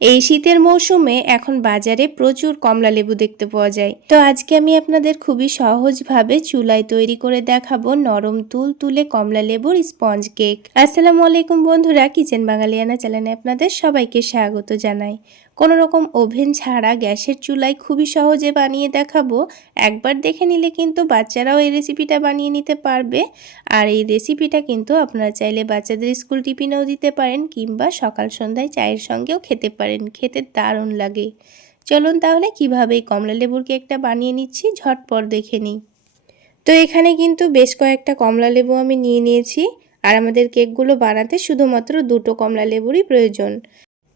এই শীতের মৌসুমে এখন বাজারে প্রচুর কমলা লেবু দেখতে পাওয়া যায়। তো আজকে আমি আপনাদের খুবই সহজভাবে চুলায় তৈরি করে দেখাবো নরম তুল তুলে কমলা লেবুর স্পঞ্জ কেক। আসসালামু আলাইকুম বন্ধুরা, কিচেন বাঙালিয়ানা চ্যানেলে আপনাদের সবাইকে স্বাগত জানাই। কোনো রকম ওভেন ছাড়া গ্যাসের চুলায় খুবই সহজে বানিয়ে দেখাবো। একবার দেখে নিলে কিন্তু বাচ্চারাও এই রেসিপিটা বানিয়ে নিতে পারবে। আর এই রেসিপিটা কিন্তু আপনারা চাইলে বাচ্চাদের স্কুল টিফিনেও দিতে পারেন কিংবা সকাল সন্ধ্যায় চায়ের সঙ্গেও খেতে পারেন। খেতে দারুণ লাগে। চলুন তাহলে কীভাবে এই কমলা লেবুর কেকটা বানিয়ে নিচ্ছি ঝটপট দেখে নিই। তো এখানে কিন্তু বেশ কয়েকটা কমলা লেবু আমি নিয়ে নিয়েছি। আর আমাদের কেকগুলো বানাতে শুধুমাত্র দুটো কমলা লেবুরই প্রয়োজন।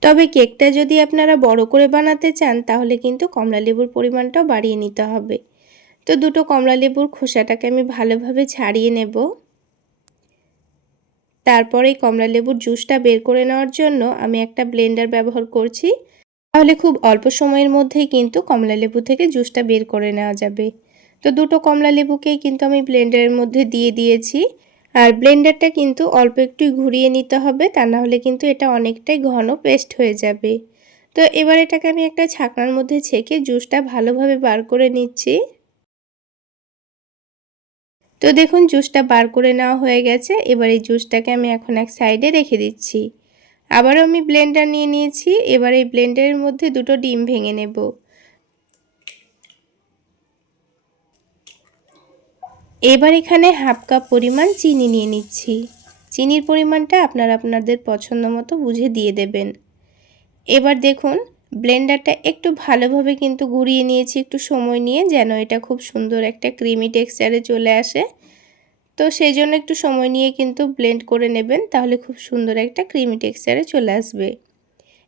তবে কেকটা যদি আপনারা বড় করে বানাতে চান, তাহলে কিন্তু কমলা লেবুর পরিমাণটাও বাড়িয়ে নিতে হবে। তো দুটো কমলা লেবুর খোসাটাকে আমি ভালোভাবে ছাড়িয়ে নেব। তারপর এই কমলা লেবুর জুসটা বের করে নেওয়ার জন্য আমি একটা ব্লেন্ডার ব্যবহার করছি। তাহলে খুব অল্প সময়ের মধ্যেই কিন্তু কমলা লেবু থেকে জুসটা বের করে নেওয়া যাবে। তো দুটো কমলা লেবুকেই কিন্তু আমি ব্লেন্ডারের মধ্যে দিয়ে দিয়েছি। আর ব্লেন্ডারটা কিন্তু অল্প একটু ঘুরিয়ে নিতে হবে, তা না হলে কিন্তু এটা অনেকটাই ঘন পেস্ট হয়ে যাবে। তো এবার এটাকে আমি একটা ছাকনার মধ্যে ছেঁকে জুসটা ভালোভাবে বার করে নিচ্ছি। তো দেখুন, জুসটা বার করে নেওয়া হয়ে গেছে, এবার এই জুসটাকে আমি এখন এক সাইডে রেখে দিচ্ছি। আবারও আমি ব্লেন্ডার নিয়ে নিয়েছি, এবার এই ব্লেন্ডারের মধ্যে দুটো ডিম ভেঙে নেব। এবার এখানে হাফ কাপ পরিমাণ চিনি নিয়ে নিচ্ছি। চিনির পরিমাণটা আপনারা আপনাদের পছন্দ মতো বুঝে দিয়ে দেবেন। এবার দেখুন, ব্লেন্ডারটা একটু ভালোভাবে কিন্তু ঘুরিয়ে নিয়েছি, একটু সময় নিয়ে যেন এটা খুব সুন্দর একটা ক্রিমি টেক্সচারে চলে আসে। তো সেই জন্য একটু সময় নিয়ে কিন্তু ব্লেন্ড করে নেবেন, তাহলে খুব সুন্দর একটা ক্রিমি টেক্সচারে চলে আসবে।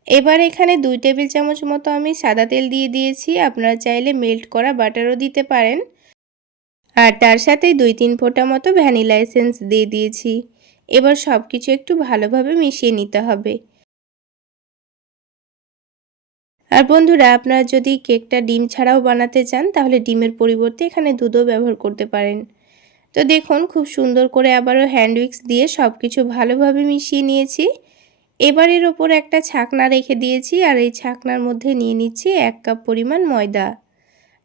এবার এখানে দুই টেবিল চামচ মতো আমি সাদা তেল দিয়ে দিয়েছি, আপনারা চাইলে মেল্ট করা বাটারও দিতে পারেন। আর তার সাথে দুই তিন ফোঁটা মতো ভ্যানিলা এসেন্স দিয়ে দিয়েছি। এবার সব কিছু একটু ভালোভাবে মিশিয়ে নিতে হবে। আর বন্ধুরা, আপনারা যদি কেকটা ডিম ছাড়াও বানাতে চান, তাহলে ডিমের পরিবর্তে এখানে দুধও ব্যবহার করতে পারেন। তো দেখুন, খুব সুন্দর করে আবারও হ্যান্ড উইক্স দিয়ে সব কিছু ভালোভাবে মিশিয়ে নিয়েছি। এবার এর ওপর একটা ছাকনা রেখে দিয়েছি, আর এই ছাকনার মধ্যে নিয়ে নিচ্ছি এক কাপ পরিমাণ ময়দা।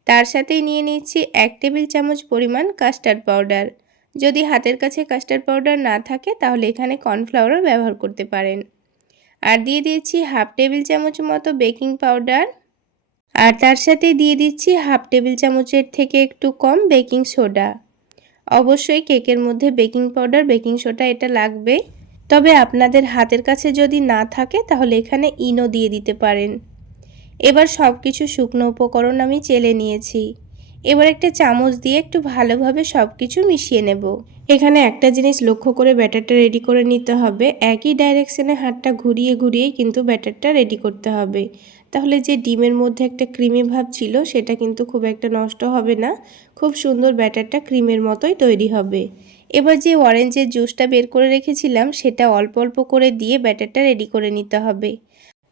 তার সাথেই নিয়ে নিচ্ছি এক টেবিল চামচ পরিমাণ কাস্টার্ড পাউডার। যদি হাতের কাছে কাস্টার্ড পাউডার না থাকে, তাহলে এখানে কর্নফ্লাওয়ারও ব্যবহার করতে পারেন। আর দিয়ে দিয়েছি হাফ টেবিল চামচ মতো বেকিং পাউডার। আর তার সাথে দিয়ে দিচ্ছি হাফ টেবিল চামচের থেকে একটু কম বেকিং সোডা। অবশ্যই কেকের মধ্যে বেকিং পাউডার, বেকিং সোডা এটা লাগবে তবে আপনাদের হাতের কাছে যদি না থাকে, তাহলে এখানে ইনো দিয়ে দিতে পারেন। এবার সব কিছু শুকনো উপকরণ আমি চেলে নিয়েছি। এবার একটা চামচ দিয়ে একটু ভালোভাবে সব কিছু মিশিয়ে নেব। এখানে একটা জিনিস লক্ষ্য করে ব্যাটারটা রেডি করে নিতে হবে। একই ডাইরেকশনে হাতটা ঘুরিয়ে ঘুরিয়েই কিন্তু ব্যাটারটা রেডি করতে হবে। তাহলে যে ডিমের মধ্যে একটা ক্রিমি ভাব ছিল, সেটা কিন্তু খুব একটা নষ্ট হবে না। খুব সুন্দর ব্যাটারটা ক্রিমের মতোই তৈরি হবে। এবার যে অরেঞ্জের জুসটা বের করে রেখেছিলাম, সেটা অল্প অল্প করে দিয়ে ব্যাটারটা রেডি করে নিতে হবে।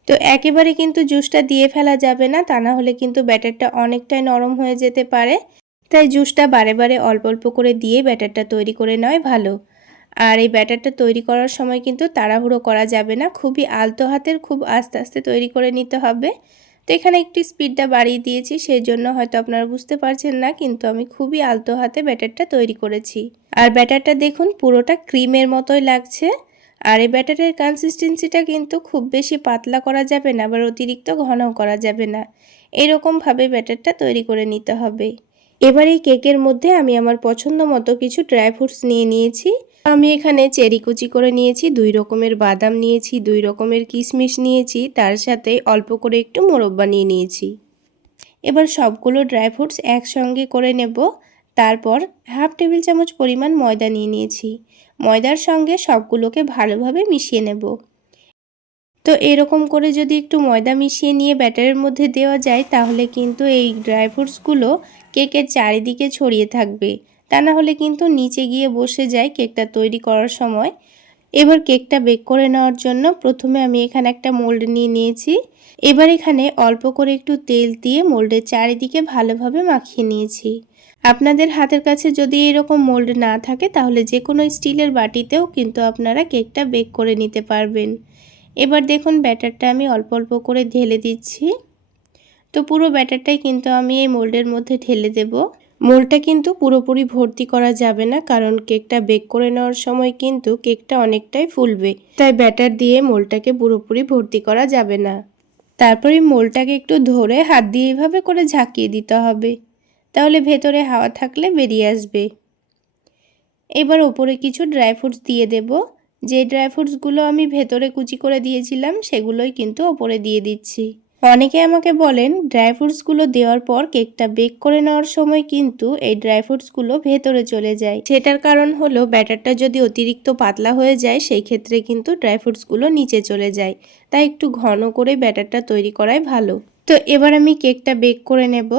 তো একেবারে কিন্তু জুসটা দিয়ে ফেলা যাবে না, তা না হলে কিন্তু ব্যাটারটা অনেকটাই নরম হয়ে যেতে পারে। তাই জুসটা বারে বারে অল্প অল্প করে দিয়ে ব্যাটারটা তৈরি করে নেওয়াই ভালো। আর এই ব্যাটারটা তৈরি করার সময় কিন্তু তাড়াহুড়ো করা যাবে না, খুবই আলতো হাতের, খুব আস্তে আস্তে তৈরি করে নিতে হবে। তো এখানে একটু স্পিডটা বাড়িয়ে দিয়েছি সেই জন্য হয়তো আপনারা বুঝতে পারছেন না, কিন্তু আমি খুবই আলতো হাতে ব্যাটারটা তৈরি করেছি। আর ব্যাটারটা দেখুন পুরোটা ক্রিমের মতোই লাগছে। আর এই ব্যাটারের কনসিস্টেন্সিটা কিন্তু খুব বেশি পাতলা করা যাবে না আবার অতিরিক্ত ঘনও করা যাবে না। এরকমভাবে ব্যাটারটা তৈরি করে নিতে হবে। এবার এই কেকের মধ্যে আমি আমার পছন্দ মতো কিছু ড্রাই ফ্রুটস নিয়ে নিয়েছি। আমি এখানে চেরি কুচি করে নিয়েছি, দুই রকমের বাদাম নিয়েছি, দুই রকমের কিশমিশ নিয়েছি, তার সাথে অল্প করে একটু মোরব্বা নিয়ে নিয়েছি। এবার সবগুলো ড্রাই ফ্রুটস একসঙ্গে করে নেব। তারপর হাফ টেবিল চামচ পরিমাণ ময়দা নিয়ে নিয়েছি। ময়দার সঙ্গে সবগুলোকে ভালোভাবে মিশিয়ে নেব। তো এরকম করে যদি একটু ময়দা মিশিয়ে নিয়ে ব্যাটারের মধ্যে দেওয়া যায়, তাহলে কিন্তু এই ড্রাই ফ্রুটসগুলো কেকের চারিদিকে ছড়িয়ে থাকবে। তা না হলে কিন্তু নিচে গিয়ে বসে যায় কেকটা তৈরি করার সময়। এবার কেকটা বেক করে নেওয়ার জন্য প্রথমে আমি এখানে একটা মোল্ড নিয়ে নিয়েছি। এবার এখানে অল্প করে একটু তেল দিয়ে মোল্ডের চারিদিকে ভালোভাবে মাখিয়ে নিয়েছি। আপনাদের হাতের কাছে যদি এরকম মোল্ড না থাকে, তাহলে যে কোনো স্টিলের বাটিতেও কিন্তু আপনারা কেকটা বেক করে নিতে পারবেন। এবার দেখুন, ব্যাটারটা আমি অল্প অল্প করে ঢেলে দিচ্ছি। তো পুরো ব্যাটারটাই কিন্তু আমি এই মোল্ডের মধ্যে ঢেলে দেব। মোলটা কিন্তু পুরোপুরি ভর্তি করা যাবে না, কারণ কেকটা বেক করে নেওয়ার সময় কিন্তু কেকটা অনেকটাই ফুলবে। তাই ব্যাটার দিয়ে মোলটাকে পুরোপুরি ভর্তি করা যাবে না। তারপরে মোলটাকে একটু ধরে হাত দিয়ে এইভাবে করে ঝাঁকিয়ে দিতে হবে। তাহলে ভেতরে হাওয়া থাকলে বেরিয়ে আসবে। এবার ওপরে কিছু ড্রাই ফ্রুটস দিয়ে দেব। যে ড্রাই ফ্রুটসগুলো আমি ভেতরে কুচি করে দিয়েছিলাম, সেগুলোই কিন্তু ওপরে দিয়ে দিচ্ছি। অনেকে আমাকে বলেন ড্রাই ফ্রুটসগুলো দেওয়ার পর কেকটা বেক করে নেওয়ার সময় কিন্তু এই ড্রাই ফ্রুটসগুলো ভেতরে চলে যায়। সেটার কারণ হলো ব্যাটারটা যদি অতিরিক্ত পাতলা হয়ে যায়, সেই ক্ষেত্রে কিন্তু ড্রাই ফ্রুটসগুলো নিচে চলে যায়। তাই একটু ঘন করে ব্যাটারটা তৈরি করাই ভালো। তো এবার আমি কেকটা বেক করে নেব।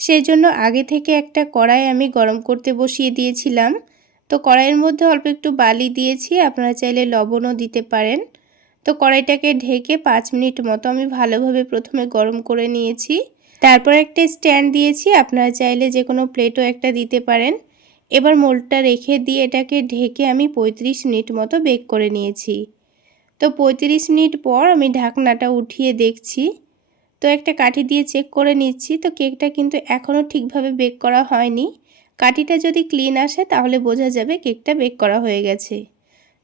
সেই জন্য আগে থেকে একটা কড়াই আমি গরম করতে বসিয়ে দিয়েছিলাম। তো কড়াইয়ের মধ্যে অল্প একটু বালি দিয়েছি, আপনারা চাইলে লবণও দিতে পারেন। তো কড়াইটাকে ঢেকে পাঁচ মিনিট মতো আমি ভালোভাবে প্রথমে গরম করে নিয়েছি। তারপর একটা স্ট্যান্ড দিয়েছি, আপনারা চাইলে যে কোনো প্লেটও একটা দিতে পারেন। এবার মোলটা রেখে দিয়ে এটাকে ঢেকে আমি পঁয়ত্রিশ মিনিট মতো বেক করে নিয়েছি। তো পঁয়ত্রিশ মিনিট পর আমি ঢাকনাটা উঠিয়ে দেখছি। তো একটা কাঠি দিয়ে চেক করে নিচ্ছি। তো কেকটা কিন্তু এখনও ঠিকভাবে বেক করা হয়নি। কাঠিটা যদি ক্লিন আসে তাহলে বোঝা যাবে কেকটা বেক করা হয়ে গেছে।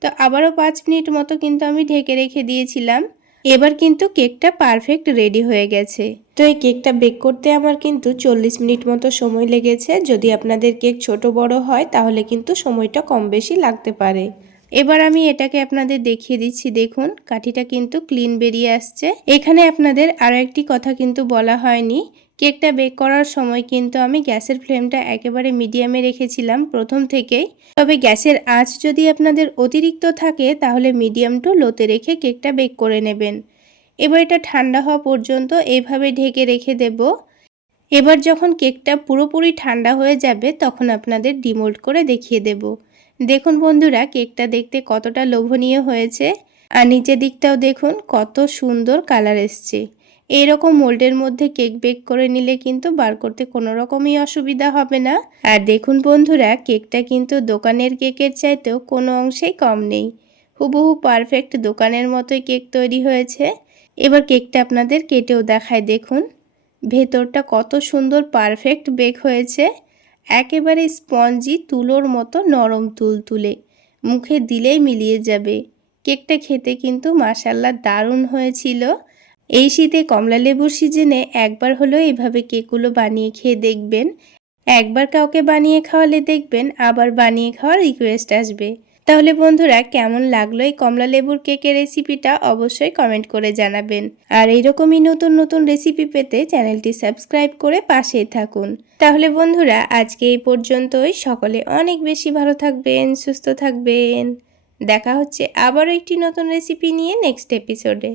তো আবারও পাঁচ মিনিট মতো কিন্তু আমি ঢেকে রেখে দিয়েছিলাম। এবার কিন্তু কেকটা পারফেক্ট রেডি হয়ে গেছে। তো এই কেকটা বেক করতে আমার কিন্তু চল্লিশ মিনিট মতো সময় লেগেছে। যদি আপনাদের কেক ছোট বড় হয় তাহলে কিন্তু সময়টা কম বেশি লাগতে পারে। এবার আমি এটাকে আপনাদের দেখিয়ে দিচ্ছি, দেখুন, কাঠিটা কিন্তু ক্লিন বেরিয়ে আসছে। এখানে আপনাদের আরও একটি কথা কিন্তু বলা হয়নি, কেকটা বেক করার সময় কিন্তু আমি গ্যাসের ফ্লেমটা একেবারে মিডিয়ামে রেখেছিলাম প্রথম থেকেই। তবে গ্যাসের আঁচ যদি আপনাদের অতিরিক্ত থাকে, তাহলে মিডিয়াম টু লোতে রেখে কেকটা বেক করে নেবেন। এবার এটা ঠান্ডা হওয়া পর্যন্ত এইভাবে ঢেকে রেখে দেব। এবার যখন কেকটা পুরোপুরি ঠান্ডা হয়ে যাবে, তখন আপনাদের ডিমোল্ড করে দেখিয়ে দেব। দেখুন বন্ধুরা, কেকটা দেখতে কতটা লোভনীয় হয়েছে। আর নিচের দিকটাও দেখুন, কত সুন্দর কালার এসছে। এইরকম মোল্ডের মধ্যে কেক বেক করে নিলে কিন্তু বার করতে কোনো রকমই অসুবিধা হবে না। আর দেখুন বন্ধুরা, কেকটা কিন্তু দোকানের কেকের চাইতেও কোনো অংশেই কম নেই। হুবহু পারফেক্ট দোকানের মতোই কেক তৈরি হয়েছে। এবার কেকটা আপনাদের কেটেও দেখায় দেখুন। ভেতরটা কত সুন্দর পারফেক্ট বেক হয়েছে। একেবারে স্পঞ্জি তুলোর মতো নরম তুল তুলে মুখে দিলেই মিলিয়ে যাবে। কেকটা খেতে কিন্তু মাসাল্লা দারুণ হয়েছিল। এই শীতে কমলা লেবুর সিজনে একবার হলেও এভাবে কেকগুলো বানিয়ে খেয়ে দেখবেন। একবার কাউকে বানিয়ে খাওয়ালে দেখবেন, আবার বানিয়ে খাওয়ার রিকোয়েস্ট আসবে। তাহলে বন্ধুরা, কেমন লাগল এই কমলা লেবুর কেকের রেসিপিটা অবশ্যই কমেন্ট করে জানাবেন। আর এইরকমই নতুন নতুন রেসিপি পেতে চ্যানেলটি সাবস্ক্রাইব করে পাশেই থাকুন। তাহলে বন্ধুরা, আজকে এই পর্যন্তই। সকলে অনেক বেশি ভালো থাকবেন, সুস্থ থাকবেন। দেখা হচ্ছে আবারও একটি নতুন রেসিপি নিয়ে নেক্সট এপিসোডে